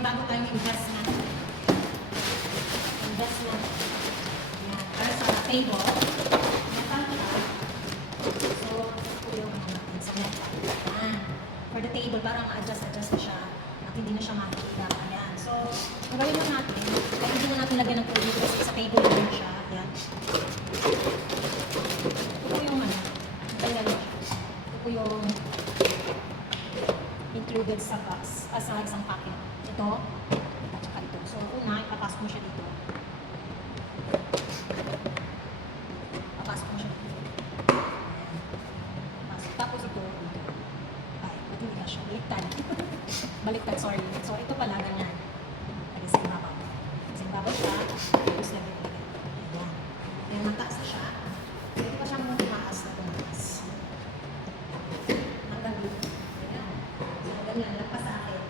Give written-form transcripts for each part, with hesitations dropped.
may bago tayong investment. Investment. Yan. Para sa table. Metal siya. So, ito yung natin sa metal. Yan. For the table, parang adjust siya. At hindi na siya makikita. Ayan. So, ang gawin mo natin, kaya hindi na natin lagyan ng tubig kasi sa table lang siya. Ayan. Ito yung ano. Kaya lang siya. Ito yung included sa box. Sa isang packet. Ito. At saka ito. So, una, ipapasok mo siya dito. Papasok mo siya dito. Papasok. Tapos ito. Ay, ito hindi siya. Baliktad. Baliktad, sorry. So, ito pala, ganyan. Lagi sa ibabaw. Sa ibabaw siya. Tapos lagi. Ayan. Ayan, mataas na siya. Pwede pa siyang tumaas na tumaas. Hanggang dito. Ayan. So, ganyan. Lagpas sa akin.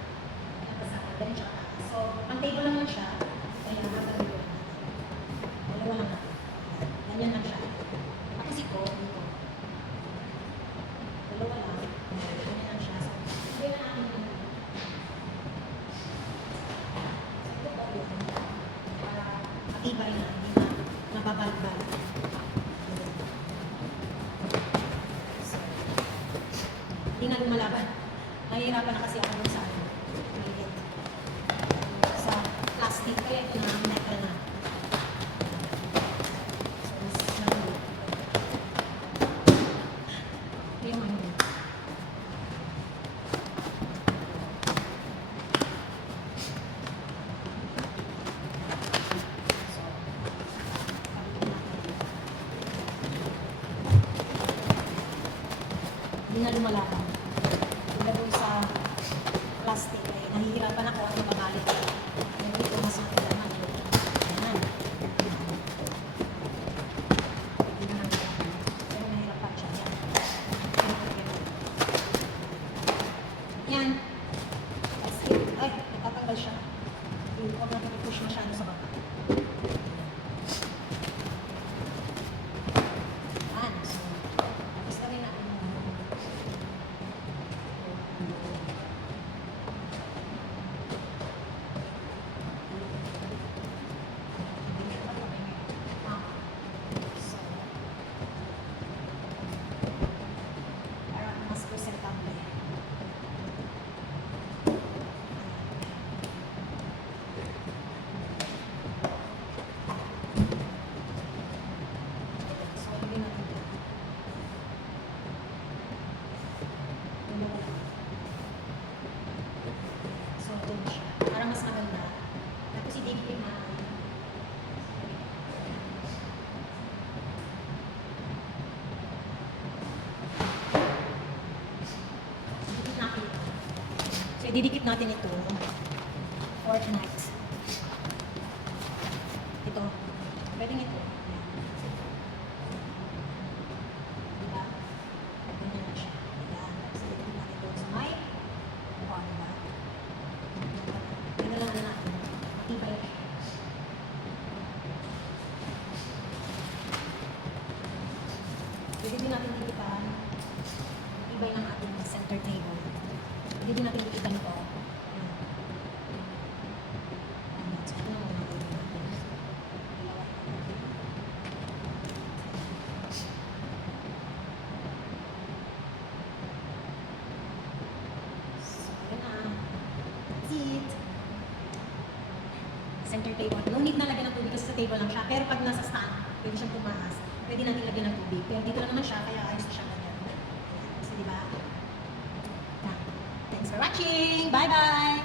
Lagpas sa akin. Ganyan siya kataas. So, pang-table naman siya. Kaya hanggang dito. Dalawa lang natin. Ganyan lang siya. Tapos ito, dito. Dalawa lang. Ganyan lang siya. So, ganyan na natin dito. So, ito po yun. Para matibay na. Hindi na nababalbal. So, hindi na lumalaban. Nahihirapan na kasi ako dun sa ano. Mainit. Sa plastic. Kaya ito na metal na. So, mas nahuli. Ito yung ano. So, pagiging natin. Hindi na lumalaban. Tulad dun sa plastic ay nahihirapan ako at mababalik. Kaya dito mas matilaman. Ayan. Hindi na nahihirapan. Pero nahihirapan siya. Ayan. Yan. That's it. Ay, natatanggal siya. Huwag natin i-push masyado sa baba. Ayan. So, tapos na rin natin. So, para mas presentable. So, hindi natin ito. So, ito na siya. Para mas maganda. Tapos, idikit natin. Idikit natin ito. So, ididikit natin ito for tonight. Ito. Pwedeng ito. Diba? Ganyan na siya. Ayan. Tapos, idikit natin ito sa may. O, diba? Ganyan lang na natin. Matibay na siya. Pwede din natin dikitan. Matibay ng ating center table. Pwede din natin dikitan ito. Ayan. Ayan. So, ito na muna natin. Dalawa. So, ayan na. That's it. Center table. No need na lagyan ng tubig kasi sa table lang siya. Pero pag nasa stand, pwede siyang tumaas. Pwede natin lagyan ng tubig. Pero dito lang naman siya, kaya ayos na siya ganyan. Kasi diba? Thanks for watching! Bye-bye!